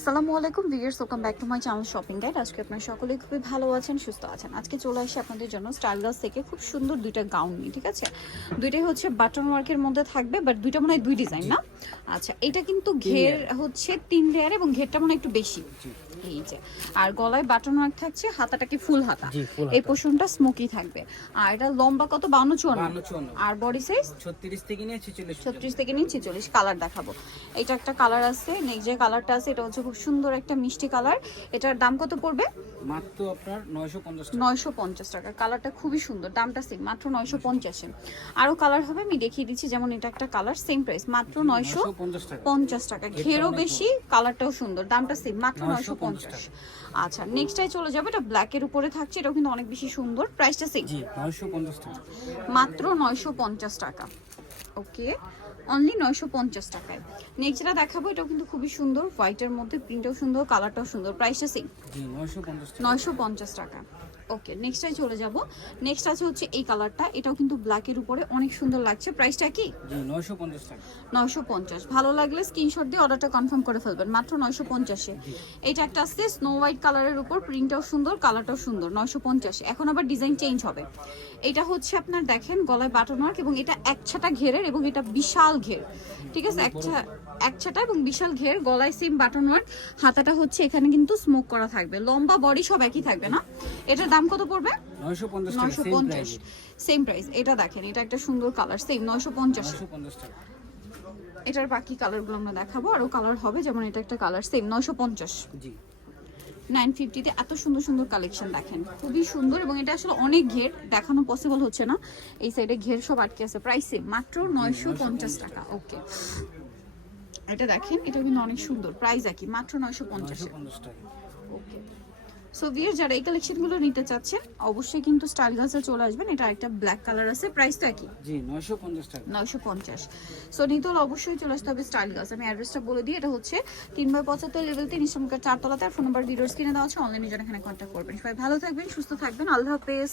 আসসালামু আলাইকুম viewers welcome back to my channel shopping guide আজকে আপনারা সকলেই খুবই ভালো আছেন সুস্থ আছেন। আজকে চলে আসি আপনাদের জন্য স্টাইলগাস থেকে খুব সুন্দর দুইটা গাউন নিয়ে ঠিক আছে? দুইটাই হচ্ছে বাটন ওয়ার্কের মধ্যে থাকবে বাট দুইটা মনে হয় দুই ডিজাইন না? আচ্ছা এটা কিন্তু ঘের হচ্ছে তিন লেয়ার এবং ঘেরটা মনে হয় একটু বেশি। এই যে আর গলায় বাটন ওয়ার্ক থাকছে হাতাটা কি ফুল হাতা? এই পোর্শনটা স্মোকি থাকবে। আর এটা লম্বা কত? বাউন্ন চুয়ান্ন। আর বডি সাইজ ছত্রিশ থেকে নিয়ে ছেচল্লিশ ছত্রিশ থেকে নিয়ে ছেচল্লিশ কালার দেখাবো। এটা একটা কালার আছে নেক্সট যে কালারটা আছে এটা হচ্ছে খুব সুন্দর একটা মিষ্টি কালার। এটার দাম কত পড়বে? মাত্র আপনার টাকা। কালারটা খুবই সুন্দর দামটা সেম মাত্র কালার হবে আমি দেখিয়ে দিচ্ছি যেমন এটা একটা কালার সেম প্রাইস মাত্র নয়শো নয়শো পঞ্চাশ টাকা। ঘেরও বেশি কালারটাও সুন্দর দামটা সেম মাত্র নয়শো 950 পঞ্চাশ। আচ্ছা নেক্সটটাই চলে যাবে এটা ব্ল্যাকের উপরে থাকছে এটাও কিন্তু অনেক বেশি সুন্দর প্রাইসটা সেম জি নয়শো পঞ্চাশ টাকা। মাত্র নয়শো পঞ্চাশ টাকা। ওকে? অনলি নয়শো পঞ্চাশ টাকায়। নেক্সট যেটা দেখাবো এটাও কিন্তু খুবই সুন্দর। হোয়াইটের মধ্যে প্রিন্টও সুন্দর কালারটাও সুন্দর প্রাইসটা সেম নয়শো নয়শো পঞ্চাশ টাকা। ওকে নেক্সটটাই চলে যাব। নেক্সট আছে হচ্ছে এই কালারটা। এটাও কিন্তু ব্ল্যাকের উপরে অনেক সুন্দর লাগছে। প্রাইসটা কি? নয়শো পঞ্চাশ টাকা। নয়শো পঞ্চাশ। ভালো লাগলে স্ক্রিনশট দিয়ে অর্ডারটা কনফার্ম করে ফেলবেন। মাত্র নয়শো পঞ্চাশে এটা একটা আসছে স্নো হোয়াইট কালারের উপর। প্রিন্টটাও সুন্দর কালারটাও সুন্দর। নয়শো পঞ্চাশে। এখন আবার ডিজাইন চেঞ্জ হবে। এটা হচ্ছে আপনার দেখেন গলায় বাটন ওয়ার্ক এবং এটা একছাটা ঘেরের এবং এটা বিশাল ঘের। ঠিক আছে? একটা একছাটা এবং বিশাল ঘের গলায় সেম বাটন ওয়ার্ক হাতাটা হচ্ছে এখানে কিন্তু স্মোক করা থাকবে। লম্বা বডি সব একই থাকবে না। এটার দাম কত পড়বে? নয়শো পঞ্চাশ টাকা সেম প্রাইস এটা দেখেন এটা একটা সুন্দর কালার সেম নয়শো পঞ্চাশ। নয়শো পঞ্চাশ টাকা। এটার বাকি কালারগুলো আমরা দেখাবো আরও কালার হবে যেমন এটা একটা কালার সেম নয়শো পঞ্চাশ। জি। নাইন ফিফটিতে এত সুন্দর সুন্দর কালেকশন দেখেন খুবই সুন্দর এবং এটা আসলে অনেক ঘের দেখানো পসিবল হচ্ছে না। এই সাইডে ঘের সব আটকে আছে প্রাইস সেম মাত্র নয়শো পঞ্চাশ টাকা ওকে এটা দেখেন এটা কিন্তু অনেক সুন্দর প্রাইস একই মাত্র নয়শো পঞ্চাশ। টাকা। ওকে সো ভিয়ার যারা এই কালেকশনগুলো নিতে চাচ্ছেন অবশ্যই কিন্তু স্টাইল গাছে চলে আসবেন। এটা একটা ব্ল্যাক কালার আছে। প্রাইস তো একই জি নয়শো পঞ্চাশ টাকা। নয়শো পঞ্চাশ। সো নিতল অবশ্যই চলে আসতে হবে স্টাইল গাছ আমি অ্যাড্রেসটা বলে দিই। এটা হচ্ছে তিন বাই পঁচাত্তর লেভেল তিন ইসলামকার চারতলাতে। আর ফোন নাম্বার ভিডিওর কিনে দেওয়া আছে। অনলাইনে যারা এখানে কন্ট্যাক্ট করবেন। সবাই ভালো থাকবেন সুস্থ থাকবেন। আল্লাহ হাফেজ।